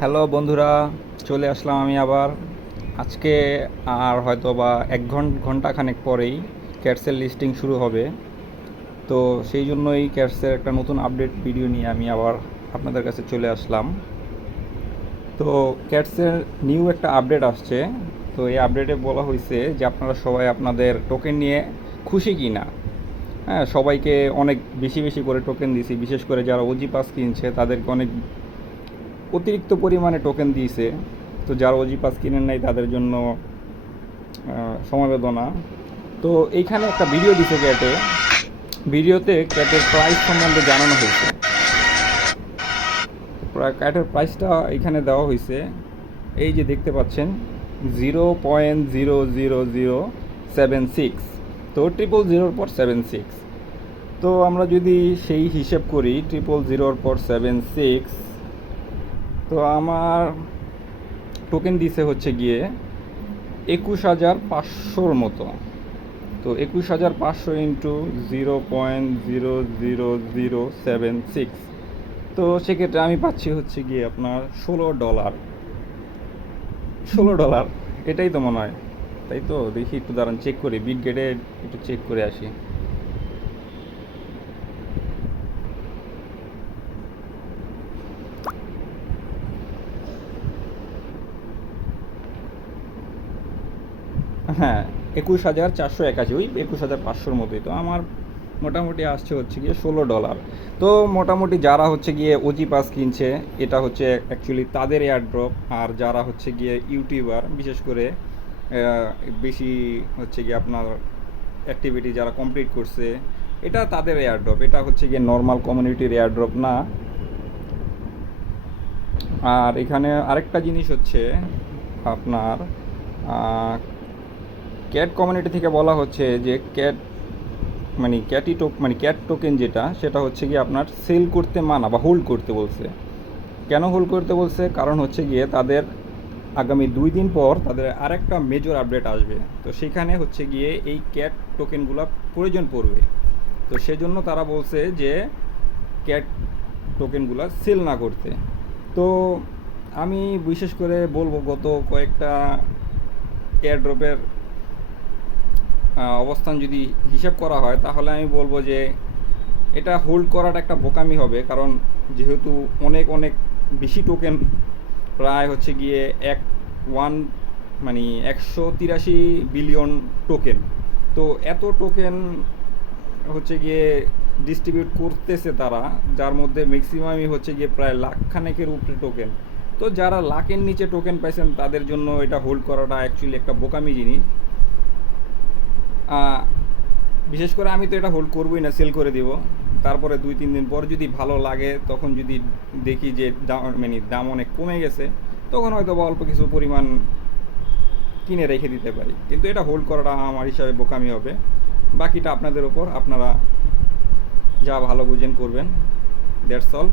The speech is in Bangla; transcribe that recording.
হ্যালো বন্ধুরা, চলে আসলাম আমি আবার। আজকে আর হয়তো বা এক ঘন্টাখানেক পরেই ক্যাটসের লিস্টিং শুরু হবে। তো সেই জন্যই ক্যাটসের একটা নতুন আপডেট ভিডিও নিয়ে আমি আবার আপনাদের কাছে চলে আসলাম। তো ক্যাটসের নিউ একটা আপডেট আসছে। তো এই আপডেটে বলা হয়েছে যে আপনারা সবাই আপনাদের টোকেন নিয়ে খুশি কি না। হ্যাঁ, সবাইকে অনেক বেশি বেশি করে টোকেন দিয়েছি, বিশেষ করে যারা ওজি পাস কিনছে তাদেরকে অনেক অতিরিক্ত পরিমাণে টোকেন দিয়েছে। তো যারা ওজি পাস কিনেন নাই তাদের জন্য সমবেদনা। তো এইখানে একটা ভিডিও দিছে ক্যাটে। ভিডিওতে ক্যাটের প্রাইস সম্বন্ধে জানানো হয়েছে। ক্যাটের প্রাইসটা এখানে দেওয়া হয়েছে, এই যে দেখতে পাচ্ছেন, 0.00076। তো 000 পর 76। তো আমরা যদি সেই হিসেব করি 000 পর 76, তো আমার টোকেন দিছে হচ্ছে গিয়ে 21,500-র মতো। তো 21,500 ইন্টু 0.00076, তো সেক্ষেত্রে আমি পাচ্ছি হচ্ছে গিয়ে আপনার $16। $16, এটাই তো মনে হয়, তাই তো? দেখি একটু দাঁড়ান, চেক করি, বিট গেটে একটু চেক করে আসি। হ্যাঁ, 21,481, ওই 21,500-র মতোই তো আমার মোটামুটি আসছে হচ্ছে গিয়ে $16। তো মোটামুটি যারা হচ্ছে গিয়ে ওজি পাস কিনছে, এটা হচ্ছে অ্যাকচুয়ালি তাদের এয়ারড্রপ। আর যারা হচ্ছে গিয়ে ইউটিউবার, বিশেষ করে বেশি হচ্ছে গিয়ে আপনার অ্যাক্টিভিটি যারা কমপ্লিট করছে, এটা তাদের এয়ারড্রপ। এটা হচ্ছে গিয়ে নর্মাল কমিউনিটির এয়ারড্রপ না। আর এখানে আরেকটা জিনিস হচ্ছে আপনার ক্যাট কমিউনিটি থেকে বলা হচ্ছে যে ক্যাট ক্যাট টোকেন যেটা, সেটা হচ্ছে গিয়ে আপনার সেল করতে মানা বা হোল্ড করতে বলছে। কেন হোল্ড করতে বলছে? কারণ হচ্ছে গিয়ে তাদের আগামী 2 দিন পর তাদের আরেকটা মেজর আপডেট আসবে। তো সেখানে হচ্ছে গিয়ে এই ক্যাট টোকেনগুলো প্রয়োজন পড়বে। তো সেজন্য তারা বলছে যে ক্যাট টোকেনগুলো সেল না করতে। তো আমি বিশেষ করে বলবো, গত কয়েকটা এয়ারড্রপের অবস্থান যদি হিসাব করা হয়, তাহলে আমি বলবো যে এটা হোল্ড করাটা একটা বোকামি হবে। কারণ যেহেতু অনেক অনেক বেশি টোকেন, প্রায় হচ্ছে গিয়ে এক ওয়ান 183 বিলিয়ন টোকেন। তো এত টোকেন হচ্ছে গিয়ে ডিস্ট্রিবিউট করতেছে তারা, যার মধ্যে ম্যাক্সিমামই হচ্ছে গিয়ে প্রায় লাখখানেকের উপরে টোকেন। তো যারা লাখের নিচে টোকেন পাইছেন তাদের জন্য এটা হোল্ড করাটা অ্যাকচুয়ালি একটা বোকামি জিনিস। বিশেষ করে আমি তো এটা হোল্ড করবোই না, সেল করে দিব। তারপরে 2-3 দিন পর যদি ভালো লাগে, তখন যদি দেখি যে দাম অনেক কমে গেছে, তখন হয়তো বা অল্প কিছু পরিমাণ কিনে রেখে দিতে পারি। কিন্তু এটা হোল্ড করাটা আমার হিসাবে বোকামি হবে। বাকিটা আপনাদের ওপর, আপনারা যা ভালো বুঝেন করবেন। That's all.